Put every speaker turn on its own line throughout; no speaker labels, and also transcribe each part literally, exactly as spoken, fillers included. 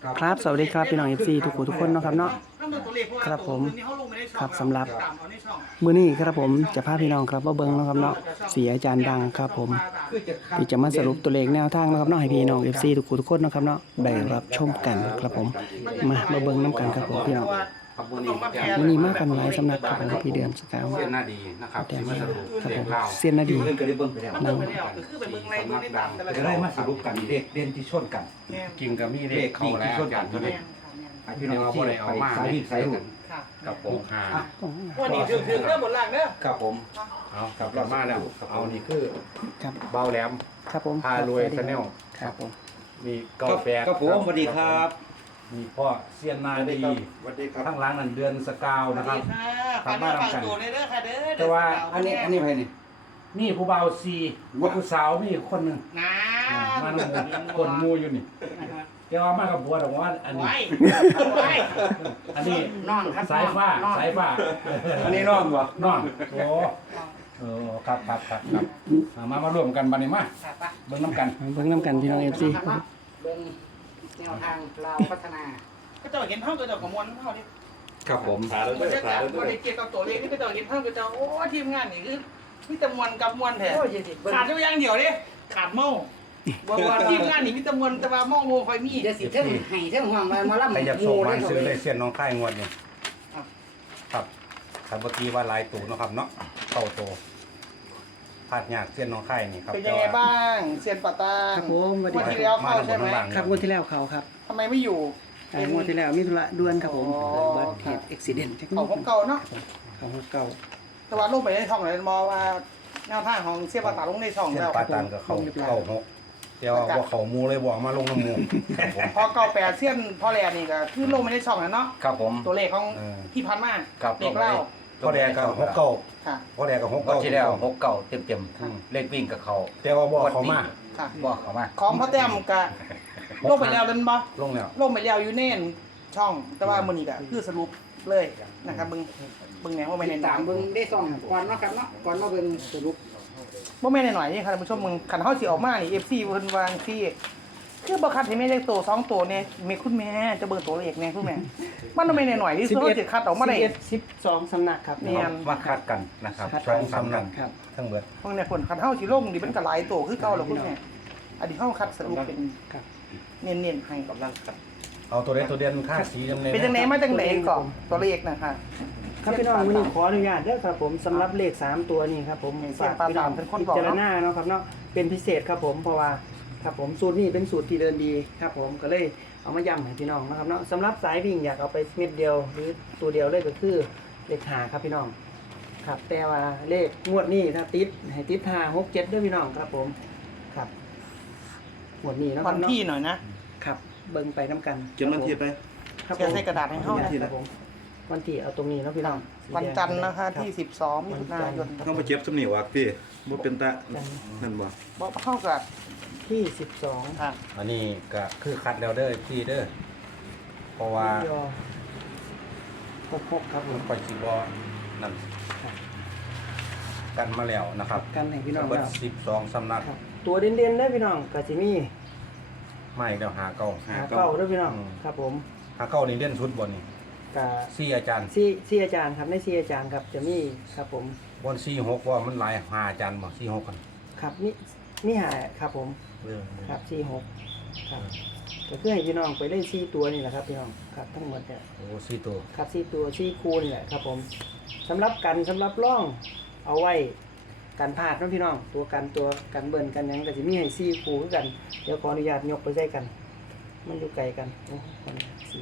ครับสวัสดีครับพี่น้อง เอฟ ซี ทุกคนทุกคนนะครับเนาะครับผมครับสำหรับมื้อนี้ครับผมจะพาพี่น้องครับมาเบิ่งนะครับเนาะเสียอาจารย์ดังครับผมที่จะมาสรุปตัวเลขแนวทางนะครับเนาะให้พี่น้อง เอฟ ซี ทุกคนทุกคนนะครับเนาะได้รับชมกันครับผมมามาเบิ่งนํกันครับผมพี่น้องมื้อนี้มากันหลายสำนักครับผมพี่เดือนสกาว
เสี้ยนนาดีนะครับที่มาสรุป
ครับ
เด็
ผ
ก
ม
เล่า
เซียนนาดี
ก็ได้เบิ่งไปแล้ว
นั่ง
จะได้มาสรุปกันเด็กเด่นที่ชนกัน
กินกับมีเด็กเข้าแล้วอย่างที่นี่
พี่น้องที่ไปสายวิ่งสายรุ่น
กับผมหา
วันนี้ถึงถึงเริ่มหมดหลังเด้อ
ครับผม
เอากับเรามาแล้วเอานี่คือ
ครับ
เบาแหลม
ครับผม
พารวยชาแนล
ครับผม
มีเก้าแปด
ครับผมสวัสดีครับ
มีพ่อเซียนนาดี
สวัสดีครับ
ข้างหล่างนั่นเดือนสกาว
สวัส
นะครับ
ดีค่ะฝากเนื้อฝากตัวในเด้อค่ะเด้อ
แต่ว่า
อันนี้อันนี้ใครนี่
มีผู้บ่าวซีผู้สาวมีคนหนึ่ง
น้า
มันคนมูอยู่นี่เดี๋ยวมากับบัวแต่ว่าอันนี้
ไว้ไว้
อันนี้
น้องครับ
สายฟ้าสายฟ้า
อันนี้น้องวะ
น้องโอ้เออครับครับครับครับเอามามาร่วมกันบัดนี้มาเบิ่งน้ำกัน
เบิ่งนํกันพี่น้อง เอฟ ซี
เบิ่งแนวทางเราพัฒนา
ก็เจ้าเห็นเท่าก็เจ้ากับมวลเท่านี้
ครับผม
บรรยากาศบริเกี่ยวกับตัวเลขนี่ก็เจ้าเห็นเท่าก็เจ้าโอ้ทีมงานนี่คือมีแต่มวลกับมวลแท้
โอ้ยสิเบิ่ง
ขาดเจ้าอย่างเดียวดิขาดเมาบ่ว่าทีมงานนี่มีแต่มวลแต่ว่าเมาโมคอยมี
เดี๋ยวสิเทิงให้เทิงห่วงมาหมอลำ
ใครอยาก
ห
ส่ง
มู่
มา
ได้
ซื้อ
เล
เลย ยเส้นน้องค่ายงวดนี่ครับครับเมื่อกี้ว่าลายตูเนาะครับเนาะเข้าโตพลาดยากเส้นน้องค่ายนี่ครับ
เป็นยังไงบ้างเซียนปะตา
ครับผมสวัสดี
วัน
ครับ
ที่แล้วเข้าใช่ไหม
ครับงวดที่แล้วเขาครับ
ทำไมไม่อยู่
อ่างวดที่แล้วมีธุระด่วนครับผม
อ๋อ
เกิดอุบัติเหตุอุบิเหตุจักนิ
เขา
ด
ของเก่าเนาะ
เขาของเก่า
แต่ว่าลงไปในช่องไหนมอว่าแนวทางของเสียปะตาลงในช่อง
เส้น
แล้ว
ปลาตานกับเขาเข้าหกเดี๋ยวว่าเขามูเลยบอกมาลงน้ำมูครับผม
พอเก่าแปดเสี้ยนพ่อแรนี่ก็คือลงไปในช่องแล้วเนาะ
ครับผม
ตัวเลขของ
เออ
พี่พันมาก
ครับ
เด็กเล่า
พ่อแดงกับหกเก้า
ค่ะ
พ่อแดงกับหก
ก็
เก้า
ที่แล้วหกเก่าเต็มเต็มเลขวิ่งกับเขา
แต่ว่าบอกเขามา
ค่ะ
บอกเขามา
ของพ่อแต้มก็ลงไปแล้วเล่นบ่
ลงแล้ว
ลงไปแล้วอยู่เน่นช่อง แต่ว่ามื้อนี้ก็คือสรุปเลยนะครับเบิ่งเบิ่งแหนว่าไม่
ติ
แน่
ด
น
ตามเบิ่งได้ซ่องก่อนเนาะครับเนาะก่อนมาเบิ่งสรุป
บ่แม่นหน่อยนี่ค่ะท่านผู้ชมมึงคันเฮาสิออกมานี่ เอฟ ซี เพิ่นวาจังซี่คือบ่คัดให้แม่เลขโตสองตัวเนี่ยแม่คุณแม่จะเบิ่งตัวเลขแน่คุณแม่มันบ่แม่นหน่อยที่สุดสิคัดออกมาได้
สิบเอ็ด สิบสองสำนักครับ
เนี่ย
มาคัดกันนะครับ
คัด
สองสามนัด
ครับ
ทั้งเบิด
พวกเนี่ยคนคันเฮาสิลงนี่มันก็หลายตัวคือเก่าแล้วคุณแม่อันนี้เฮาคัดสรุปเป็น
ครับ
เน้นๆให้กำลัง
เอาตัวเด่นตัวเด่นค่าสีจำเน
เป็นจังไดมาจังไดก่อนตัวเลขนะคะ
ครับพี่น้องวันนี้ขออนุญาตเด้อครับผมสำหรับเลขสามตัวนี้ครับผม
เสียงปลา
พี่น้อง
ตามเป็นคน
พิ
บอก
จาร
เนาะ
ณาเนาะครับเนาะเป็นพิเศษครับผมเพราะว่าครับผมสูตรนี้เป็นสูตรที่เดินดีครับผมก็เลยเอามาย้ำให้พี่น้องนะครับเนาะสำหรับสายวิ่งอยากเอาไปเม็ดเดียวหรือตัวเดียวเลยก็คือเลขหาครับพี่น้องครับแต่ว่าเลขงวดนี้ถ้าติดให้ติดห้าหกเจ็ดด้วยพี่น้องครับผมครับงวดนี้เนาะค
วั
รับ
น
เนาะ
ที่หน่อยนะ
ครับเบิ่งไปน้ำกัน
เขียนวันที่ไป
ครับ
เขียนใส่กระดาษให้เฮา
วัน
นะ
ที่ครับผมวันที่เอาตรงนี้เนาะพี่น้อง
วันจันทร์นะคะที่สิบสองมิถุนายน
ต้องไปเจ็บสำนีวะพี่บ่เป็นตานั่นบ่
บ่เข้ากับ
ที่สิบสอง
ค่ะ
อันนี้ก็คือคัดแล้วเด้อพี่เด้อเพราะว่า
ยอหกหกครับผม
คอยสิบอนั่นกันมาแล้วนะครับ
กันให้พี่น้อง
เบิด
ครับ
สิบสองสำนัก
ครับตัวเด่นๆได้อพี่น้องก็สิมี
ไม่เดี๋ยวหาเก้า
หาเก้าเด้อพี่น้อง
อืม
ครับผม
หาเก้านี่เด่นชุดบนนี่
กะ
ซี่อาจารย์
ซี่ซี่อาจารย์ครับในซี่อาจารย์ครับจะมีครับผม
บนซี่หกว่ามันหลายหาอาจารย์บ่ซี่หกกัน
ครับนี่นี่หาครับผม
เออ
ครับซี่หกครับก็คือให้พี่น้องไปเล่นซี่ตัวนี่แหละครับพี่น้องครับทั้งหมดเนี่ย
โอ้ซี่ตัว
ครับซี่ตัวซี่คูนี่แหละครับผมสำหรับกันสำหรับร่องเอาไว้กันพลาดเนาะพี่น้องตัวกันตัวกันเบิ่นกันหยังก็สิมีให้ซี่คูคือกันเดี๋ยวขออนุญาตยกไปใส่กัน มันอยู่ไกลกันโอ้มันสี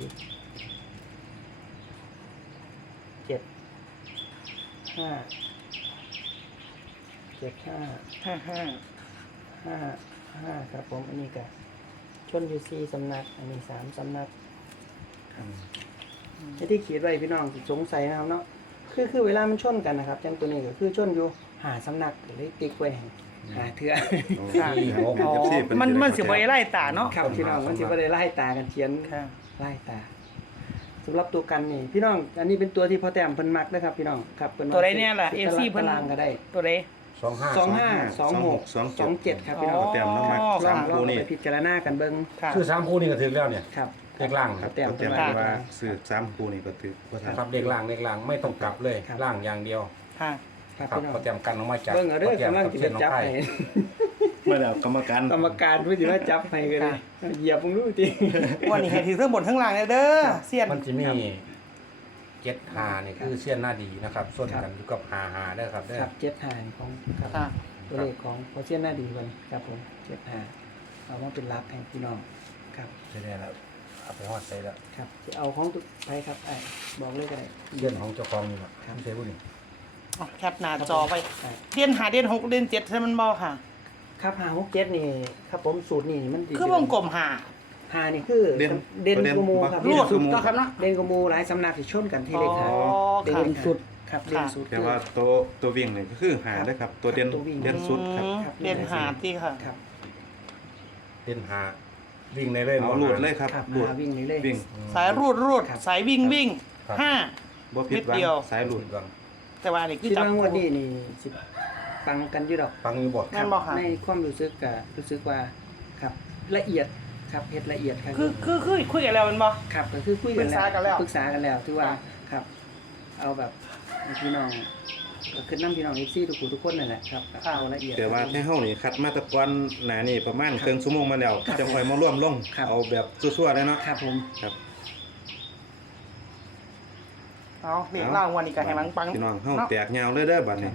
เจ็ดห้าเจ็ดห้า
ห้าห้า
ห้าห้าครับผมอันนี้ก็ชนอยู่สี่สำนัก อันนี้สามสำนักไอ้ที่ขีดไว้พี่น้องสิสงสัยนะครับเนาะคือคือเวลามันชนกันนะครับจังตัวนี้ก็คือชนอยู่หาสำนักหรือติ๊กไว้ให้หาเถื่อ
ซี่หก
อ๋อมันมันสิบ่ได้ไล่ตาเนาะ
ครับพี่น้องมันสิบ่ได้ไล่ตากันเขียน
ค่ะ
ไล่ตาสำหรับตัวกันนี่พี่น้องอันนี้เป็นตัวที่พอแต้มเพิ่นมักนะครับพี่น้องครับเพิ่นว่า
ตัวใดเนี่ยล่ะ เอฟ ซี
เพิ่
เพิ่
น
น
ลางก็ได้
ตัวใด
สองห้า
สองห้าสองหกสองเจ็ดครับพี่น้อง
อ๋อ
แต้มน้ำมัก
ลอ
สาง ม
ลอง
คู่นี่
ไปพิจารณากันเบิ่ง
ค่ะ
คือสามคู่นี่ก็ถึงแล้วเนี่ย
ครับ
เลขล่าง
ครับ
แต้ม
ก็แต้ม
ขึ้นมา
ว่าซื้อสามคู่นี่ก็ถือว่าทาน
ครับเลขล่างเลขล่างไม่ต้องกลับเลย
ครับ
ล่างอย่างเดียว
ค่ะ
ครับ
ครับ
พี่น้อง
เขาเตรียมกันออกมาจาก
เบิ่งเอาเด้อ
เขาเตรียม
กำลัง
กับ
สิ
เส้น
ไป
น้อง
จับ
ไข่
ให้
มาแล้วกรรมการ
กรรมการผู้สิมาจับให้กันเลยเหยียบมึงดูติ
วันนี้เห็นถือเครื่องบนข้างล่างเลยเด้อเสียน
มันจะมีเจ็ดหานี่คือเส้นหน้าดีนะครับส่วนกันอยู่กับหาหาได้อครับได้อ
ครับเจ็ดหาของครับ
ค่ะ
ตัวเลขของโพเซียนหน้าดีวันครับผมเจ็ดหาเอามาเป็นรักให้พี่น้องครับ
ใช่ได้แล้วเอาไปฮอดใส่แล้ว
ครับจะเอาของตุ๊กไปครับไอ้บอกเลยก็ได้
เส้นของเจ้าของนี่แหละ
ครับ
ไม่ใช่ผู้นี้
เอาแคปหน้าจอไป
ใช่
เด่นหาเด่นหกเด่นเจ็ดใช่มันบ่ค่ะ
ครับหาหกเจ็ดนี่ครับผมสูตรนี่มันสิ
คือวงกลมหา
หานี่คือ
เด่น
เด่นกูมูครับ
รูด
กูมู
ต่อครับเนาะ
เด่นกูมูหลายสำนักที่ชนกันที่เลขหา
อ๋อ
เด่
ค่ะ
นสุดครับเด่นสุด
แต่ว่าตัวตัววิ่งนี่ก็คือหาได้อครับ ตัวเด่น
ตัววิ่ง
เด่นสุดครับ
อืม
ครับ
เด่นหาที่ค่ะ
ครับ
เส้นหาวิ่งในเรื่อย
เอาหลุดเลยครับ
ครับ
หลุด
หาวิ่งนี่เลย
วิ่ง
สายรูดรูด
ครับ
สายวิ่งวิ่ง
ครับ
ห้า
บ่ผิดหวัง
นิดเดียว
สายหลุด
วัง
แต่ว่านี่คื
คิ
อ
ด
จับ
ว่างวดนี้นี่สิปังกันอยู่ดอก
ฟังอยู่บ่
แม่นบ่ค่ะ
ในความรู้สึกก็รู้สึกว่าครับละเอียดครับเฮ็ดละเอียดครับ
คือคือคือคุยกันแล้วแมันบ่
ครับก็คือคุยกัน
ปรึกษากันแล้ว
ปรึกษากันแล้วที่ว่าครับ เอาแบบให้พี่น้องก็คือนํพี่น้อง เอฟ ซี ทุกคนทุกคนนั่นแหละครับเอาละเอียด
แต่ว่าให้เฮานี่คัดมาแตะกอนหน้านี่ประมาณครึ่งชั่วโมงมาแล้วจะค่อยมาร่วมลง
ครับ
เอาแบบซั่วๆเลยเนาะ
ครับผม
ครับ
เอาเด็กล่างวันนี้ก็ให้มันปัง
พี่น้องเฮา
เนาะ
แตกยาวเลยเด้อบัดนี้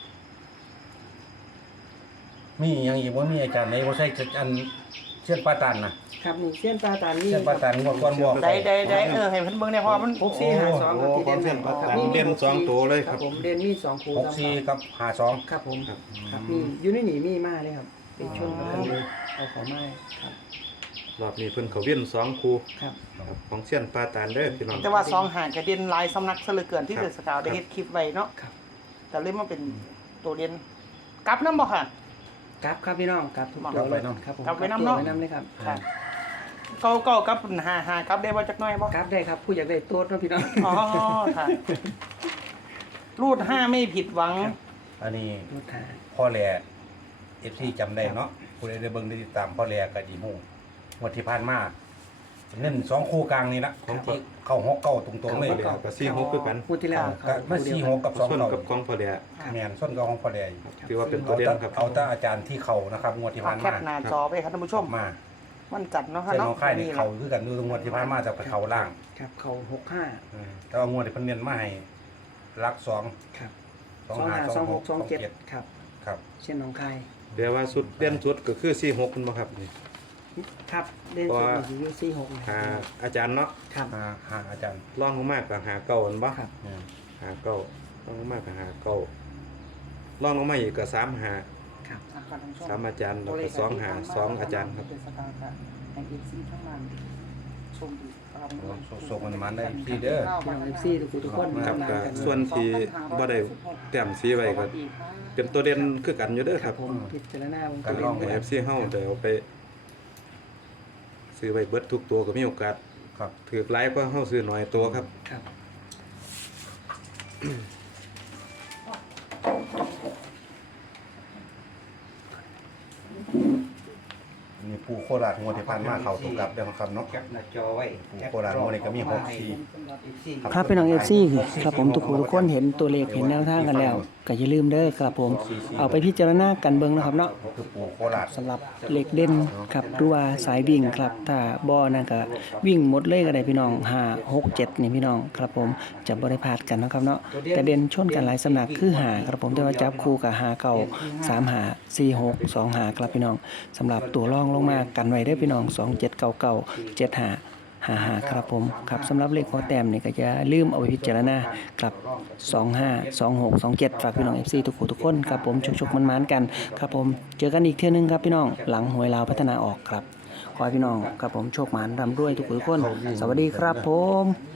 มีอยังอีกว่ามีอาจารย์ไหนว่าใช่อันเชือนปาตันนะครับ
นี่เส้นปลาตาลนี่
เชือนปาตันงวดก่อนบอก
ได้ได้ได้เออให้เพิ่นเบิ่งได้เพราะว่ามัน
หกสี่ห้าสองครับที่เด่น
เส้นปลาตาล
ครับ
เด่นสองตัวเลย
ค
ค
รั
รั
บบ ผมเด่นมีสองคู่
หกสี่กับหาสอง
ครับผม
ครับ
ครับมีอยู่ในนี่มีมาเลยครับเป็นชนกันเลยเอาของมาครับ
รอบนี้เพิ่นเขาเวียนสองคู่
ครับ
ครับของเส้นปลาตาลเด้อพี่น้อง
แต่ว่าสองหางก็เด่นหลายสำนักซะเหลือเกินที่
ครับ
เดอะสกาวได้เฮ็ดคลิปไว้เนาะ
ครับ
แต่เล่มมาเป็นตัวเด่นกลับนำบ่ค่ะ
กราฟครับพี่น้องกราฟทุก
ก
ตัว
ราฟไว้
เลย
นำ
ครับผม
กราฟไว้นำเนาะ
ไว้นำเลยครับ
ค่ะเก้าเก้ากับหาหากลับได้บ่จักหน่อยบ่
กราฟได้ครับผู้อยากได้ตัวเนาะพี่น้อง
อ๋อค่ะ รูดห้าไม่ผิดหวัง
อันนี้
ตัวทา
พ่อแหล่เอฟซีจำได้เนาะผู้ใดได้เบิ่งได้ติดตามพ่อแหล่กับจีฮู้งวดที่ผ่านมาเงินสองคู่กลางนี่ละของที่เข้าหกเก้าตรงๆเลย
เดี๋ยวก็สี่หกคือกัน
พูดที่แล้ว
ก็มาสี่หกกับสอง
ส่วน
เก้า
กับของพอดี
แม่นส้นกับของพ่อแหล่อยู่
ถือว่าเป็นตั
เอา
วเด่น
แต่
ครับ
เอาแต่อาจารย์ที่เขานะครับงวดที่
เอา
ผ่าน
แค
มา
ปหน้าจอไปครับท่านผู้ชม
มา
มันจัดเนาะค่ะ
เส้น
เนาะ
ของค่ายนี่
นี่
เขาคือกันดูงวดที่ผ่านมาจะไปเขาล่าง
ครับเขาหกห้า
เออแต่ว่างวดที่เพิ่นเน้นมาให้รักสอง
ครับ
สอง
สอง
ห้า
ห้า
ส
ส
อ
อง ง
ห
ห
ก
ก
ส
ส
อ
อง ง
เจ็
เจ็
ด
ดครับ
ครับ
เช่นหน้องคาย
เดี๋ยวว่าสุดเด่นสุดก็คือสี่หกคุณบ่ครับนี่
ครับเด่นสุดอยู่ที่สี่หกนะค
หา
รับ
อาจารย์เนาะ
ครับ
หาหาอาจารย์
ร่องลงมากกับหาเก่าอันบ่
ครับ
เออ
หาเก่าร่องลงมากกับหาเก่าร่องลงมาอีกก็สามหา
ครับ
อ่ะค่ะท่านผู้ชม
สามอาจารย์แล้วก็สองหาสองอาจารย์ครับ
เป็นสตาร์ค่ะแห่งเอฟซีทั้งนั้นชมดีครับ
ส่งมันมันได้ที่เด้อ
พี่น้องเอฟซีทุกคนทุกคน
ครับ
ทำงา
ก็
นกัน
ส่วนที่บ่ได้แต้มสีไว้ก็เป็นตัวเด่นคือกันอยู่เด้อ
ค
ค
รั
รั
บบ ผมพิจารณาผม
การ
ก็
ลอง
ให้ เอฟ ซี เฮาได้เอาไปซื้อไว้เบิดทุกตัวก็มีโอกาส
ครับ
ถือหลายก็เฮาซื้อน้อยตัวครับ
ครับ
มีปูโคราชงวดที่ผ่านมาเขาถูกกลับเด้อครับเนาะ
แคปหน้าจอไว้
ปูโคราชงวดนี้ก็มีหกสี่
ครับพี่น้องเอฟซีครับผมทุกคนทุกคนเห็นตัวเลขเห็นแนวทางกันแล้วก็อย่าลืมเด้อครับผมเอาไปพิจารณากันเบิ่งนะครับเนาะ
คือปูโคราช
สำหรับเลขเด่นครับหรือว่าสายวิ่งครับถ้าบ่นั่นก็วิ่งหมดเลยก็ได้พี่น้องห้า หก เจ็ดนี่พี่น้องครับผมจะบ่ได้พลาดกันนะครับเนาะแต่เด่นชนกันหลายสำนักคือห้าครับผมแต่ว่าจับคู่กับห้าเก้า สามห้า สี่หก สองห้าครับพี่น้องสำหรับตัวรองลงมากันไว้เด้อพี่น้องสองเจ็ดเก้าเก้า เจ็ดห้า ห้าห้าครับผมครับสำหรับเลขหัวแต้มนี่ก็จะลืมเอาไปพิจารณาครับสองห้า สองหก สองเจ็ดฝากพี่น้อง เอฟ ซี ทุกคนทุกคนครับผมชุกๆมันๆกันครับผมเจอกันอีกเทื่อนึงครับพี่น้องหลังหวยลาวพัฒนาออกครับขอให้พี่น้องครับผมโชคหมานร่ำรวยทุกคนทุกคนสวัสดีครับผม